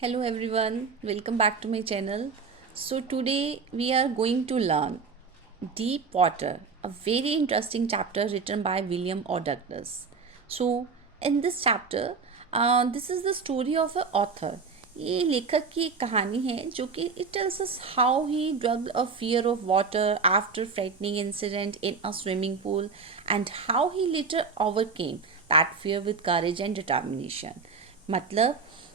Hello everyone, welcome back to my channel. So today we are going to learn Deep Water, a very interesting chapter written by William O. Douglas. So in this chapter, this is the story of an author. ये लेखक की एक कहानी है जो कि it tells us how he drugged a fear of water after frightening incident in a swimming pool and how he later overcame that fear with courage and determination. मतलब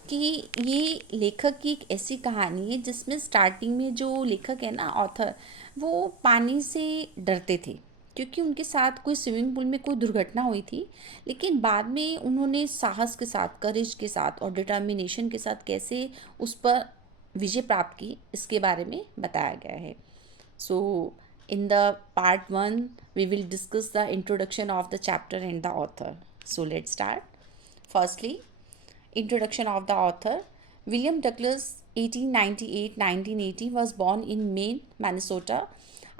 कि ये लेखक की एक ऐसी कहानी है जिसमें स्टार्टिंग में जो लेखक है ना ऑथर, वो पानी से डरते थे क्योंकि उनके साथ कोई स्विमिंग पूल में कोई दुर्घटना हुई थी। लेकिन बाद में उन्होंने साहस के साथ, करेज के साथ और डिटर्मिनेशन के साथ कैसे उस पर विजय प्राप्त की, इसके बारे में बताया गया है। So in the part one we will discuss the introduction of the chapter and the author. So let start. Firstly, introduction of the author. William Douglas, 1898-1980, was born in Maine, Minnesota.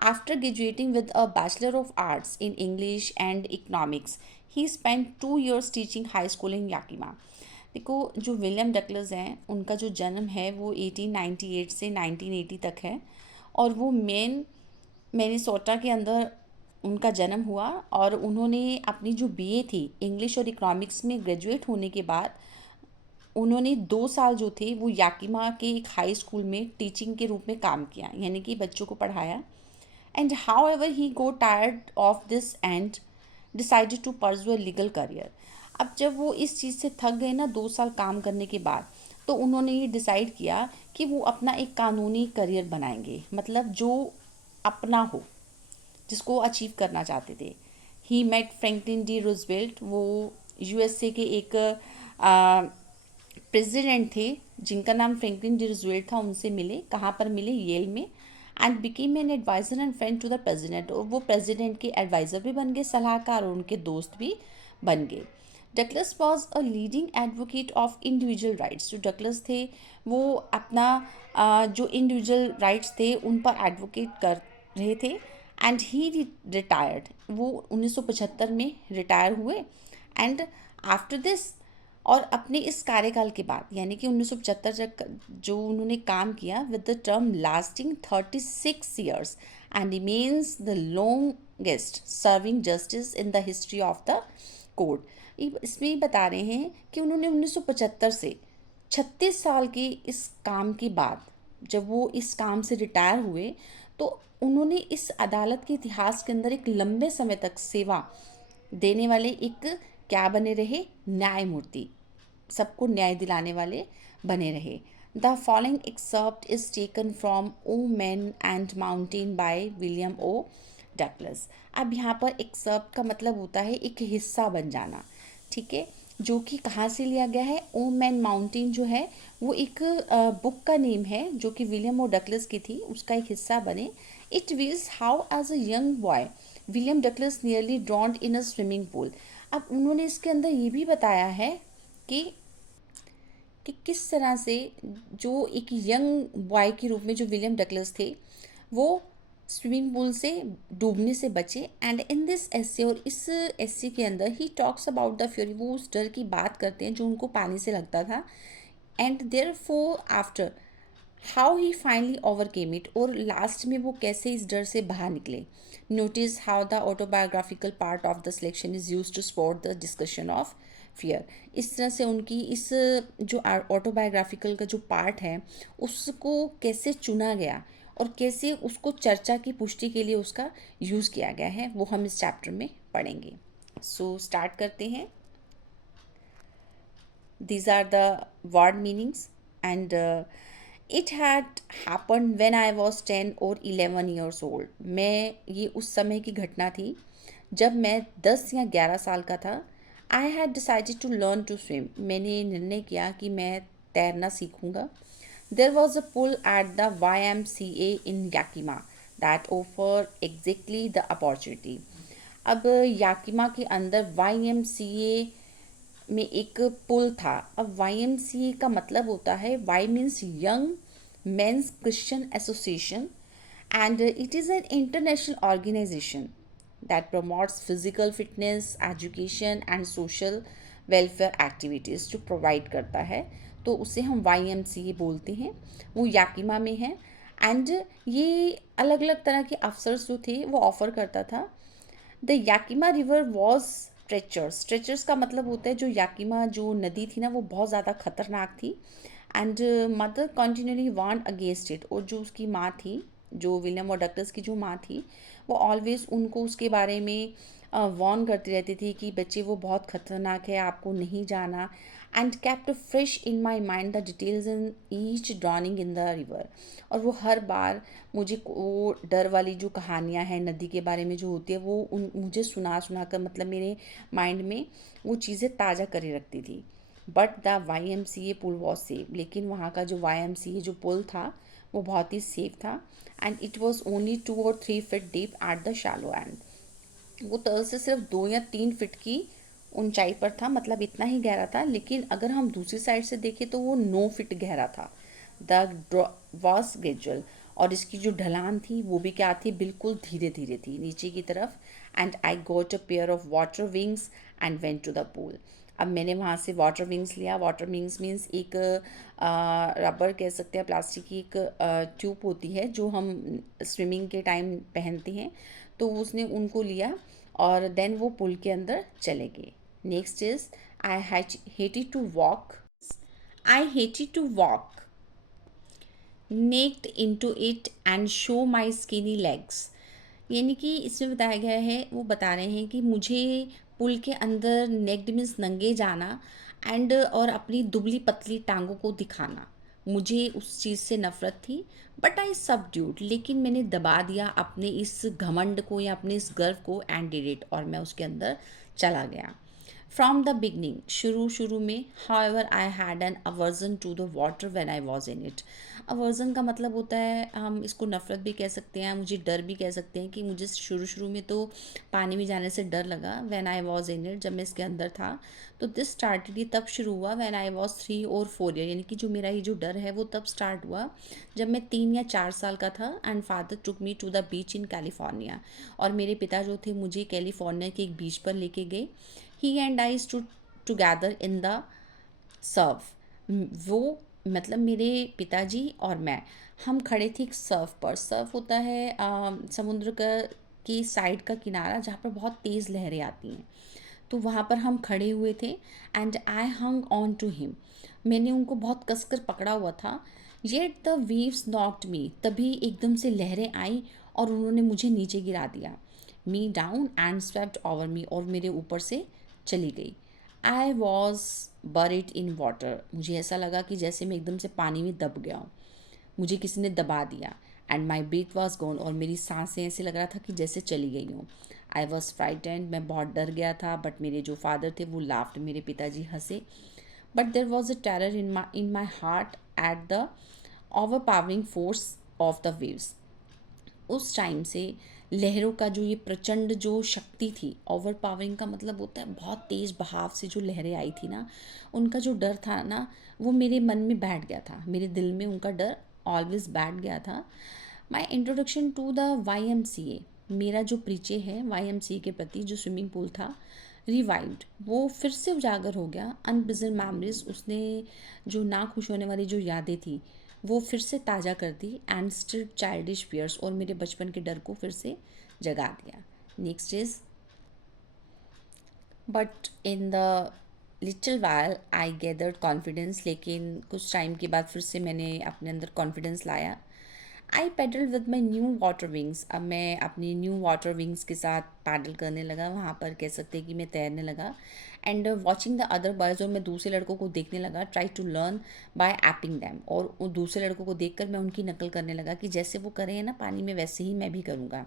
After graduating with a Bachelor of Arts in English and Economics, he spent 2 years teaching high school in Yakima. देखो, जो William Douglas हैं उनका जो जन्म है वो 1898 से 1980 तक है और वो मिनेसोटा के अंदर उनका जन्म हुआ। और उन्होंने अपनी जो बीए थी इंग्लिश और इकोनॉमिक्स में ग्रेजुएट होने के बाद उन्होंने 2 साल जो थे वो याकिमा के एक हाई स्कूल में टीचिंग के रूप में काम किया, यानी कि बच्चों को पढ़ाया. And however he go tired of this and decided to pursue a legal career. अब जब वो इस चीज़ से थक गए ना 2 साल काम करने के बाद, तो उन्होंने ये डिसाइड किया कि वो अपना एक कानूनी करियर बनाएंगे, मतलब जो अपना हो, जिसको अचीव करना चाहते थे. He met Franklin D Roosevelt. वो यूएसए के एक प्रेसिडेंट थे जिनका नाम फ्रैंकलिन डी रूजवेल्ट था. उनसे मिले. कहाँ पर मिले? येल में. And became an adviser and friend to the president. और वो प्रेसिडेंट के एडवाइज़र भी बन गए, सलाहकार, और उनके दोस्त भी बन गए. Douglas was a leading advocate of individual rights. जो डगलस थे वो अपना जो इंडिविजुअल राइट्स थे उन पर एडवोकेट कर रहे थे. And he retired. वो 1975 में रिटायर हुए. एंड आफ्टर दिस, और अपने इस कार्यकाल के बाद, यानी कि 1975 तक जो उन्होंने काम किया with the term lasting 36 years and remains the longest serving justice in the history of the court. इसमें ही बता रहे हैं कि उन्होंने 1975 से 36 साल के इस काम के बाद, जब वो इस काम से रिटायर हुए, तो उन्होंने इस अदालत के इतिहास के अंदर एक लंबे समय तक सेवा देने वाले एक क्या बने रहे? न्यायमूर्ति. सबको न्याय दिलाने वाले बने रहे. The following excerpt is taken from of men and mountains by William O Douglas. अब यहाँ पर एक्सर्प्ट का मतलब होता है एक हिस्सा बन जाना, ठीक है, जो कि कहाँ से लिया गया है? ओ मैन माउंटेन जो है वो एक बुक का नेम है जो कि विलियम ओ डगलस की थी, उसका एक हिस्सा बने. It reveals how as a young boy William Douglas nearly drowned in a swimming pool. अब उन्होंने इसके अंदर ये भी बताया है कि किस तरह से जो एक यंग बॉय के रूप में जो विलियम डगलस थे वो स्विमिंग पूल से डूबने से बचे. एंड इन दिस एसे, और इस एसे के अंदर he talks about the fury. वो उस डर की बात करते हैं जो उनको पानी से लगता था. And therefore after how he finally overcame it, और लास्ट में वो कैसे इस डर से बाहर निकले. Notice how the autobiographical part of the selection is use to support the discussion of fear. इस तरह से उनकी इस जो ऑटोबायोग्राफिकल का जो पार्ट है उसको कैसे चुना गया और कैसे उसको चर्चा की पुष्टि के लिए उसका यूज़ किया गया है, वो हम इस चैप्टर में पढ़ेंगे. सो स्टार्ट करते हैं. These are the word meanings. And it had happened when I was 10 or 11 years old. मैं ये उस समय की घटना थी जब मैं 10 या 11 साल का था. I had decided to learn to swim. मैंने निर्णय किया कि मैं तैरना सीखूंगा. There was a pool at the YMCA in Yakima that offered exactly the opportunity. अब याकिमा के अंदर YMCA में एक पुल था. अब YMCA का मतलब होता है, Y means young men's Christian association, and it is an international organisation that promotes physical fitness, education and social welfare activities, जो प्रोवाइड करता है. तो उसे हम YMCA बोलते हैं। वो याकिमा में है। एंड ये अलग अलग तरह के अफसर्स जो थे वो ऑफ़र करता था। The Yakima river was treacherous. Treacherous का मतलब होता है जो याकिमा जो नदी थी ना वो बहुत ज़्यादा खतरनाक थी। And mother continually warn against it. और जो उसकी माँ थी, जो विलियम और डगलस की जो माँ थी, वो ऑलवेज उनको उसके बारे में वार्न करती रहती थी कि बच्चे वो बहुत खतरनाक है, आपको नहीं जाना। And kept fresh in my mind the details in each drowning in the river. और वो हर बार मुझे वो डर वाली जो कहानियाँ हैं नदी के बारे में जो होती है वो मुझे सुना सुना कर मतलब मेरे माइंड में वो चीज़ें ताज़ा करे रखती थी। But the YMCA pool was safe. लेकिन वहाँ का जो YMCA जो पुल था वो बहुत ही सेफ था। एंड इट वॉज ओनली 2 और 3 feet deep at the shallow and. वो तल से सिर्फ 2 या 3 फीट की ऊंचाई पर था, मतलब इतना ही गहरा था। लेकिन अगर हम दूसरी साइड से देखें तो वो 9 फीट गहरा था। The was gradual. और इसकी जो ढलान थी वो भी क्या थी, बिल्कुल धीरे धीरे थी नीचे की तरफ। And I got a pair of water wings and went to the pool. अब मैंने वहाँ से वाटर विंग्स लिया। वाटर विंग्स मीन्स एक रबर कह सकते हैं, प्लास्टिक की एक ट्यूब होती है जो हम स्विमिंग के टाइम पहनते हैं। तो उसने उनको लिया और देन वो पुल के अंदर चले गए। Next is I hated to walk. I hated to walk naked into it and show my skinny legs. यानी कि इसमें बताया गया है, वो बता रहे हैं कि मुझे पुल के अंदर नेक्ड मीन्स नंगे जाना एंड और अपनी दुबली पतली टांगों को दिखाना, मुझे उस चीज़ से नफ़रत थी। But I subdued. लेकिन मैंने दबा दिया अपने इस घमंड को या अपने इस गर्व को एंड डिड इट। और मैं उसके अंदर चला गया। फ्रॉम द बिगनिंग, शुरू शुरू में, however I had an aversion to the water when I was in it. Aversion का मतलब होता है, हम इसको नफ़रत भी कह सकते हैं, मुझे डर भी कह सकते हैं कि मुझे शुरू शुरू में तो पानी में जाने से डर लगा। When I was in it, जब मैं इसके अंदर था। तो दिस स्टार्टेड, ये तब शुरू हुआ व्हेन आई वाज 3 और 4 ईयर। यानी कि जो मेरा ये जो डर है वो तब स्टार्ट हुआ जब मैं 3 या 4 साल का था। And father took me to the beach in California. और मेरे पिता जो थे मुझे कैलिफोर्निया के एक बीच पर लेके गए। He and I stood together in the surf. वो मतलब मेरे पिताजी और मैं, हम खड़े थे एक सर्फ पर। सर्फ होता है समुद्र का की साइड का किनारा जहाँ पर बहुत तेज़ लहरें आती हैं। तो वहाँ पर हम खड़े हुए थे। And I hung on to him. मैंने उनको बहुत कसकर पकड़ा हुआ था। Yet the waves knocked me. तभी एकदम से लहरें आई और उन्होंने मुझे नीचे गिरा दिया। Me down and swept over me. और मेरे ऊपर से चली गई। I was buried in water. मुझे ऐसा लगा कि जैसे मैं एकदम से पानी में दब गया हूँ, मुझे किसी ने दबा दिया। And my breath was gone. और मेरी सांसें ऐसे लग रहा था कि जैसे चली गई हूँ। I was frightened. मैं बहुत डर गया था। बट मेरे जो फादर थे वो लाफ्ट, मेरे पिताजी हंसे। But there was a terror in my heart at the over powering force of the waves. उस टाइम से लहरों का जो ये प्रचंड जो शक्ति थी, ओवर पावरिंग का मतलब होता है बहुत तेज़ बहाव से जो लहरें आई थी ना, उनका जो डर था ना वो मेरे मन में बैठ गया था, मेरे दिल में उनका डर ऑलवेज बैठ गया था। My introduction to the YMCA, मेरा जो परिचय है YMCA के प्रति, जो स्विमिंग पूल था, रिवाइव्ड, वो फिर से उजागर हो गया। अनप्लेजेंट मेमोरीज, उसने जो ना खुश होने वाली जो यादें थी वो फिर से ताज़ा कर दी। एंड स्टिल चाइल्डिश फियर्स, और मेरे बचपन के डर को फिर से जगा दिया। Next is, but in the little while I gathered confidence. लेकिन कुछ टाइम के बाद फिर से मैंने अपने अंदर कॉन्फिडेंस लाया। I paddle with my new water wings. अब मैं अपनी न्यू वाटर विंग्स के साथ पैडल करने लगा, वहाँ पर कह सकते हैं कि मैं तैरने लगा। And watching the other boys, और मैं दूसरे लड़कों को देखने लगा। Try to learn by aping them, और उन दूसरे लड़कों को देखकर मैं उनकी नकल करने लगा कि जैसे वो करें हैं ना पानी में, वैसे ही मैं भी करूँगा।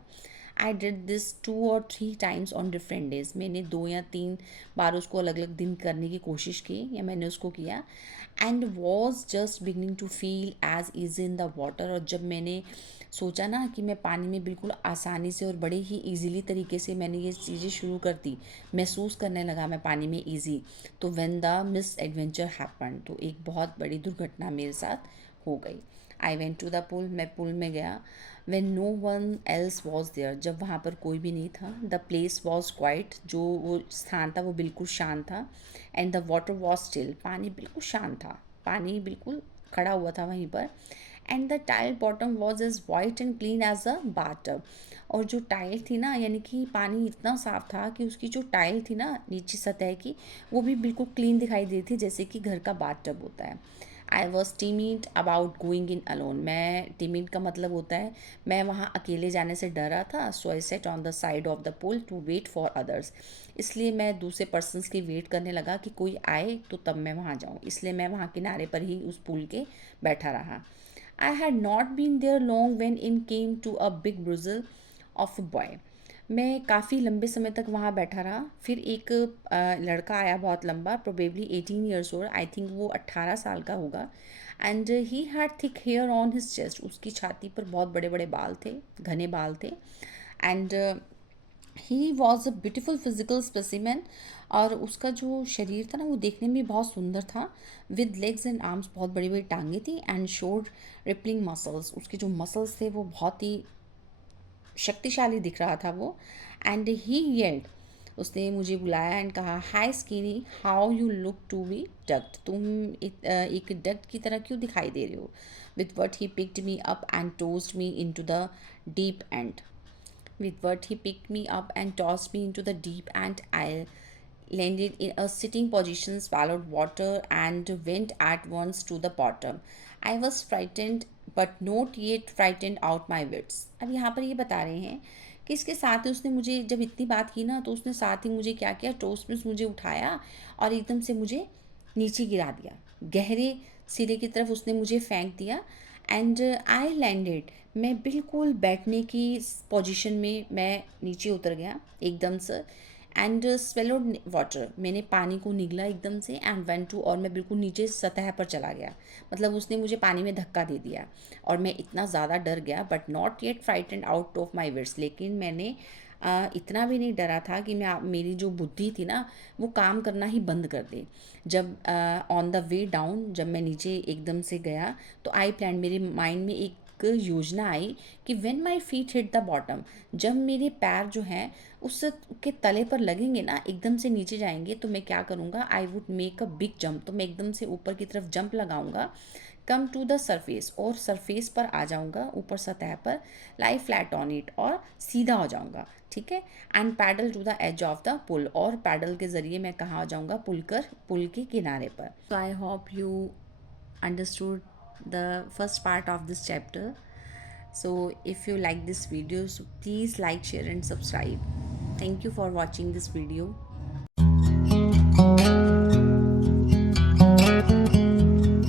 आई डिड दिस 2 और 3 टाइम्स ऑन डिफरेंट डेज। मैंने 2 या 3 बार उसको अलग अलग दिन करने की कोशिश की, या मैंने उसको किया। And was just beginning to feel at ease in the water. और जब मैंने सोचा ना कि मैं पानी में बिल्कुल आसानी से और बड़े ही ईजीली तरीके से मैंने ये चीज़ें शुरू कर दी, महसूस करने लगा मैं पानी में ईजी, तो when the misadventure happen, तो एक बहुत बड़ी दुर्घटना मेरे साथ हो गई। I went to the pool, मैं पुल में गया। When no one else was there, जब वहाँ पर कोई भी नहीं था। द प्लेस वॉज क्वाइट, जो वो स्थान था वो बिल्कुल शांत था। And the water was still, पानी बिल्कुल शांत था। पानी बिल्कुल खड़ा हुआ था वहीं पर। And the tile bottom was as white and clean as a bathtub. और जो टाइल थी ना, यानी कि पानी इतना साफ़ था कि उसकी जो टाइल थी ना नीचे सतह की, वो भी बिल्कुल क्लीन दिखाई दी थी, जैसे कि घर का बाथटब होता है। I was timid about going in alone. मैं टीमिड का मतलब होता है मैं वहाँ अकेले जाने से डरा था। So I sat on the side of the pool to wait for others. इसलिए मैं दूसरे पर्सनस की वेट करने लगा कि कोई आए तो तब मैं वहाँ जाऊँ, इसलिए मैं वहाँ किनारे पर ही उस पुल के बैठा रहा। I had not been there long when in came to a big bruzzle of a boy. मैं काफ़ी लंबे समय तक वहाँ बैठा रहा। फिर एक लड़का आया बहुत लंबा, probably 18 years old, I think वो 18 साल का होगा। And he had thick hair on his chest. उसकी छाती पर बहुत बड़े बड़े बाल थे, घने बाल थे। And he was a beautiful physical specimen. और उसका जो शरीर था ना वो देखने में बहुत सुंदर था। विद लेग्स एंड आर्म्स, बहुत बड़ी बड़ी टांगे थी। एंड शोड रिपलिंग मसल्स, उसके जो मसल्स थे वो बहुत ही शक्तिशाली दिख रहा था वो। एंड ही येल्ड, उसने मुझे बुलाया एंड कहा, hi skinny, how you look to be ducked. तुम एक डक्ड की तरह क्यों दिखाई दे रहे हो। With what he picked me up and tossed me into the deep end. With what he picked me up and tossed me into the deep end. I landed in a sitting position, swallowed water, and went at once to the bottom. I was frightened, but not yet frightened out my wits. अब यहाँ पर ये बता रहे हैं कि इसके साथ ही उसने मुझे जब इतनी बात की ना, तो उसने साथ ही मुझे क्या किया, टोस्ट में मुझे उठाया और एकदम से मुझे नीचे गिरा दिया। गहरे सिरे की तरफ उसने मुझे फेंक दिया। एंड आई लैंडेड, मैं बिल्कुल बैठने की पोजीशन में मैं नीचे उतर गया एकदम से। एंड स्वेलोड वाटर, मैंने पानी को निगला एकदम से। एंड वेंट टू, और मैं बिल्कुल नीचे सतह पर चला गया। मतलब उसने मुझे पानी में धक्का दे दिया और मैं इतना ज़्यादा डर गया। But not yet frightened out of my wits, लेकिन मैंने इतना भी नहीं डरा था कि मैं मेरी जो बुद्धि थी ना वो काम करना ही बंद कर दे। जब ऑन द वे डाउन, जब मैं नीचे एकदम से गया, तो आई प्लान, मेरे माइंड में एक योजना आई कि when my feet hit the bottom, जब मेरे पैर जो हैं उस के तले पर लगेंगे ना, एकदम से नीचे जाएंगे, तो मैं क्या करूँगा, I would make a big jump. तो मैं एकदम से ऊपर की तरफ जंप लगाऊंगा। कम टू द सरफेस, और सरफेस पर आ जाऊंगा, ऊपर सतह पर, लाई फ्लैट ऑन इट, और सीधा हो जाऊंगा। ठीक है। And paddle to the edge of the pool, और पैडल के ज़रिए मैं कहाँ आ जाऊंगा, पुल के किनारे पर। So I hope you understood the first part of this chapter. So if you like this video, so please like, share and subscribe. Thank you for watching this video.